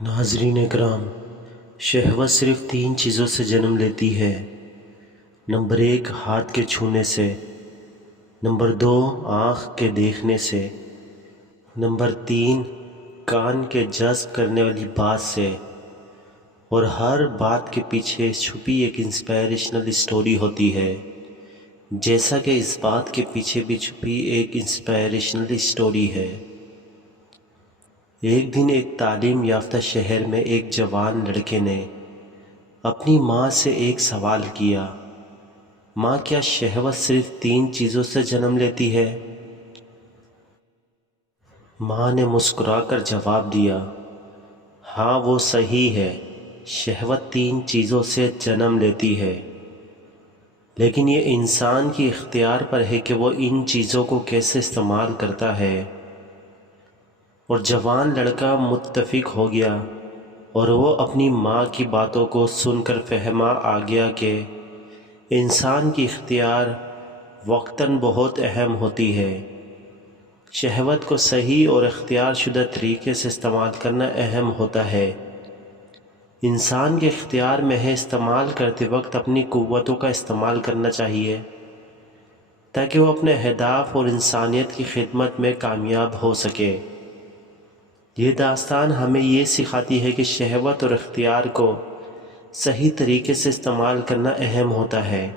ناظرین اکرام، شہوت صرف 3 چیزوں سے جنم لیتی ہے۔ نمبر 1 ہاتھ کے چھونے سے، نمبر 2 آنکھ کے دیکھنے سے، نمبر 3 کان کے جذب کرنے والی بات سے۔ اور ہر بات کے پیچھے چھپی ایک انسپائریشنل اسٹوری ہوتی ہے، جیسا کہ اس بات کے پیچھے بھی چھپی ایک انسپائریشنل اسٹوری ہے۔ ایک دن ایک تعلیم یافتہ شہر میں ایک جوان لڑکے نے اپنی ماں سے ایک سوال کیا، ماں کیا شہوت صرف 3 چیزوں سے جنم لیتی ہے؟ ماں نے مسکرا کر جواب دیا، ہاں وہ صحیح ہے، شہوت 3 چیزوں سے جنم لیتی ہے، لیکن یہ انسان کی اختیار پر ہے کہ وہ ان چیزوں کو کیسے استعمال کرتا ہے۔ اور جوان لڑکا متفق ہو گیا اور وہ اپنی ماں کی باتوں کو سن کر فہما آ گیا کہ انسان کی اختیار وقتاً بہت اہم ہوتی ہے۔ شہوت کو صحیح اور اختیار شدہ طریقے سے استعمال کرنا اہم ہوتا ہے۔ انسان کے اختیار میں ہے استعمال کرتے وقت اپنی قوتوں کا استعمال کرنا چاہیے تاکہ وہ اپنے اہداف اور انسانیت کی خدمت میں کامیاب ہو سکے۔ یہ داستان ہمیں یہ سکھاتی ہے کہ شہوت اور اختیار کو صحیح طریقے سے استعمال کرنا اہم ہوتا ہے۔